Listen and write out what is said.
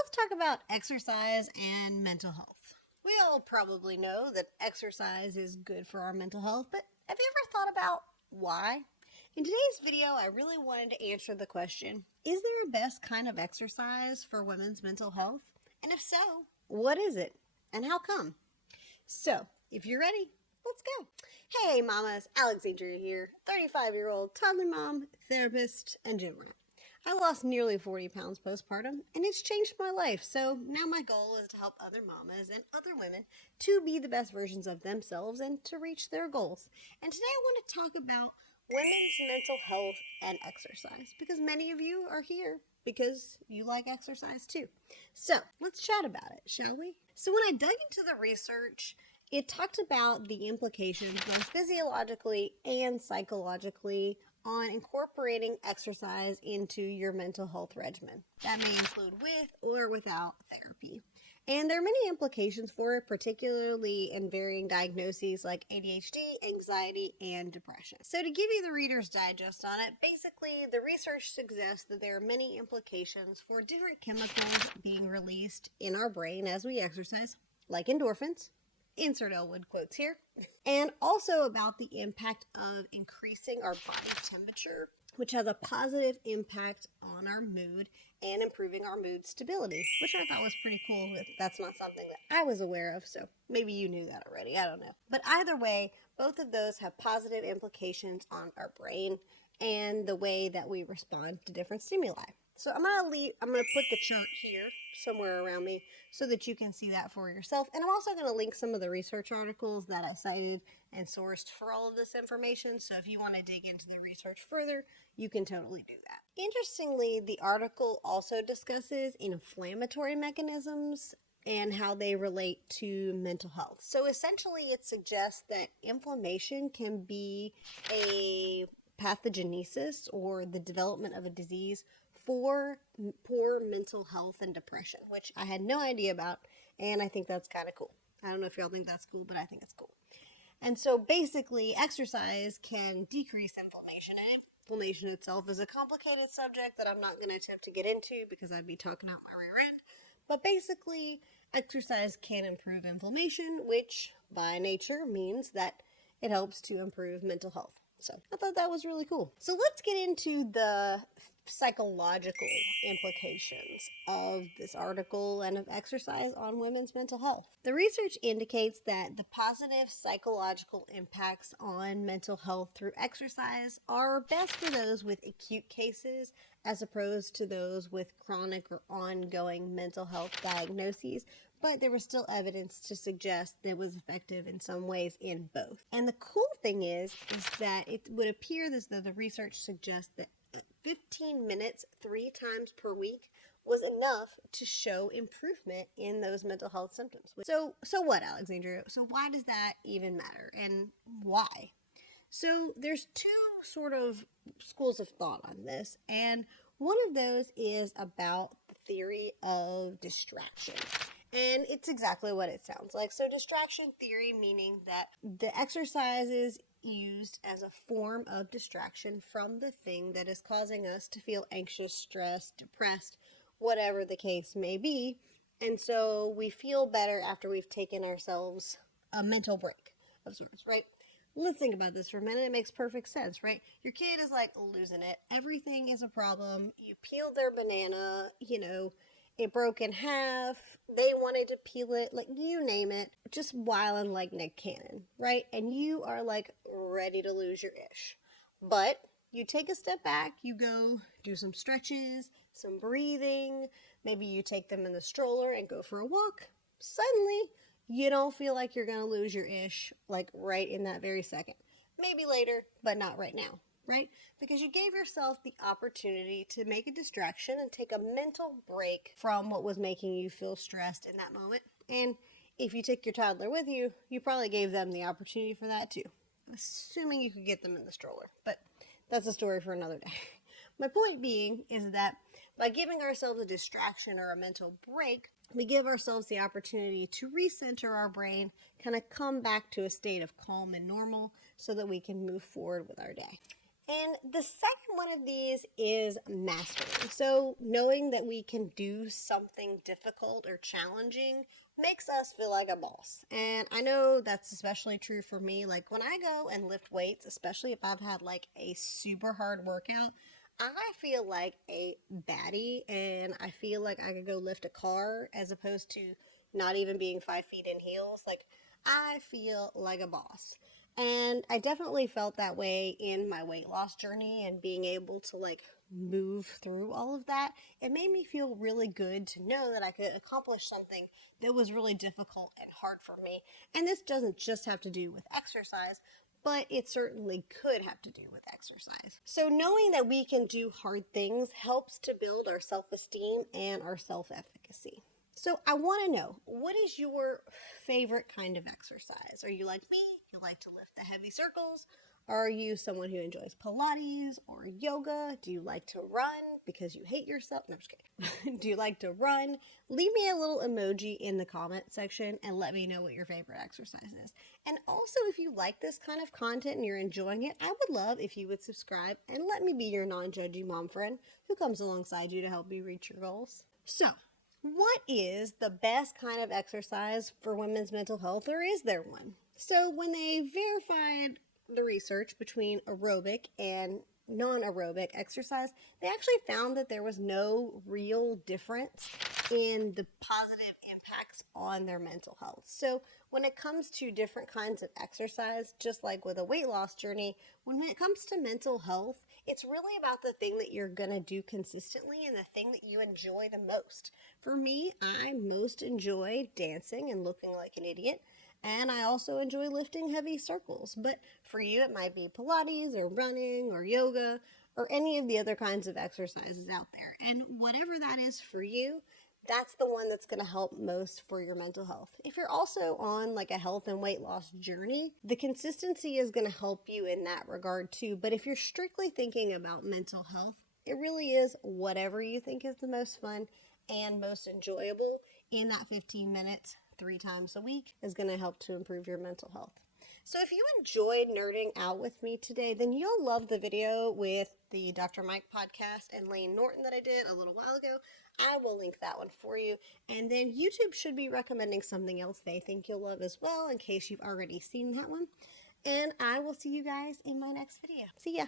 let's talk about exercise and mental health. We all probably know that exercise is good for our mental health, but have you ever thought about why? In today's video, I really wanted to answer the question, is there a best kind of exercise for women's mental health? And if so, what is it? And how come? So, if you're ready, let's go. Hey mamas, Alexandria here, 35-year-old toddler mom, therapist, and gym rat. I lost nearly 40 pounds postpartum, and it's changed my life. So now my goal is to help other mamas and other women to be the best versions of themselves and to reach their goals. And today I want to talk about women's mental health and exercise, because many of you are here because you like exercise too. So let's chat about it, shall we? So when I dug into the research, it talked about the implications both physiologically and psychologically on incorporating exercise into your mental health regimen. That may include with or without therapy. And there are many implications for it, particularly in varying diagnoses like ADHD, anxiety, and depression. So to give you the Reader's Digest on it, basically the research suggests that there are many implications for different chemicals being released in our brain as we exercise, like endorphins, insert Elwood quotes here, and also about the impact of increasing our body temperature, which has a positive impact on our mood and improving our mood stability, which I thought was pretty cool. That's not something that I was aware of, so maybe you knew that already, I don't know. But either way, both of those have positive implications on our brain and the way that we respond to different stimuli. So I'm gonna put the chart here somewhere around me so that you can see that for yourself. And I'm also gonna link some of the research articles that I cited and sourced for all of this information. So if you want to dig into the research further, you can totally do that. Interestingly, the article also discusses inflammatory mechanisms and how they relate to mental health. So essentially it suggests that inflammation can be a pathogenesis or the development of a disease for poor mental health and depression, which I had no idea about, and I think that's kind of cool. I don't know if y'all think that's cool, but I think it's cool. And so basically, exercise can decrease inflammation, and inflammation itself is a complicated subject that I'm not going to attempt to get into because I'd be talking out my rear end. But basically, exercise can improve inflammation, which by nature means that it helps to improve mental health. So I thought that was really cool. So let's get into the psychological implications of this article and of exercise on women's mental health. The research indicates that the positive psychological impacts on mental health through exercise are best for those with acute cases as opposed to those with chronic or ongoing mental health diagnoses. But there was still evidence to suggest that it was effective in some ways in both. And the cool thing is that it would appear as though the research suggests that 15 minutes 3 times per week was enough to show improvement in those mental health symptoms. So what, Alexandria? So why does that even matter, and why? So there's two sort of schools of thought on this, and one of those is about the theory of distraction. And it's exactly what it sounds like. So distraction theory meaning that the exercise is used as a form of distraction from the thing that is causing us to feel anxious, stressed, depressed, whatever the case may be. And so we feel better after we've taken ourselves a mental break of sorts, right? Let's think about this for a minute. It makes perfect sense, right? Your kid is like losing it. Everything is a problem. You peeled their banana, it broke in half, they wanted to peel it, like you name it, just wilding like Nick Cannon, right? And you are like ready to lose your ish. But you take a step back, you go do some stretches, some breathing, maybe you take them in the stroller and go for a walk. Suddenly, you don't feel like you're going to lose your ish like right in that very second. Maybe later, but not right now. Right? Because you gave yourself the opportunity to make a distraction and take a mental break from what was making you feel stressed in that moment. And if you took your toddler with you, you probably gave them the opportunity for that too. Assuming you could get them in the stroller. But that's a story for another day. My point being is that by giving ourselves a distraction or a mental break, we give ourselves the opportunity to recenter our brain, kind of come back to a state of calm and normal so that we can move forward with our day. And the second one of these is mastery. So knowing that we can do something difficult or challenging makes us feel like a boss. And I know that's especially true for me. Like when I go and lift weights, especially if I've had like a super hard workout, I feel like a baddie and I feel like I could go lift a car as opposed to not even being 5 feet in heels. Like I feel like a boss. And I definitely felt that way in my weight loss journey and being able to like move through all of that. It made me feel really good to know that I could accomplish something that was really difficult and hard for me. And this doesn't just have to do with exercise, but it certainly could have to do with exercise. So knowing that we can do hard things helps to build our self-esteem and our self-efficacy. So I want to know, what is your favorite kind of exercise? Are you like me? You like to lift the heavy circles? Are you someone who enjoys Pilates or yoga? Do you like to run because you hate yourself? No, I'm just kidding. Do you like to run? Leave me a little emoji in the comment section and let me know what your favorite exercise is. And also, if you like this kind of content and you're enjoying it, I would love if you would subscribe and let me be your non-judgy mom friend who comes alongside you to help you reach your goals. So, what is the best kind of exercise for women's mental health, or is there one? So when they verified the research between aerobic and non-aerobic exercise, they actually found that there was no real difference in the positive impacts on their mental health. So when it comes to different kinds of exercise, just like with a weight loss journey, when it comes to mental health, it's really about the thing that you're going to do consistently and the thing that you enjoy the most. For me, I most enjoy dancing and looking like an idiot. And I also enjoy lifting heavy circles. But for you, it might be Pilates or running or yoga or any of the other kinds of exercises out there. And whatever that is for you, that's the one that's going to help most for your mental health. If you're also on like a health and weight loss journey, the consistency is going to help you in that regard too. But if you're strictly thinking about mental health, it really is whatever you think is the most fun and most enjoyable in that 15 minutes 3 times a week is going to help to improve your mental health. So if you enjoyed nerding out with me today, then you'll love the video with the Dr. Mike podcast and Lane Norton that I did a little while ago. I will link that one for you. And then YouTube should be recommending something else they think you'll love as well, in case you've already seen that one. And I will see you guys in my next video. See ya.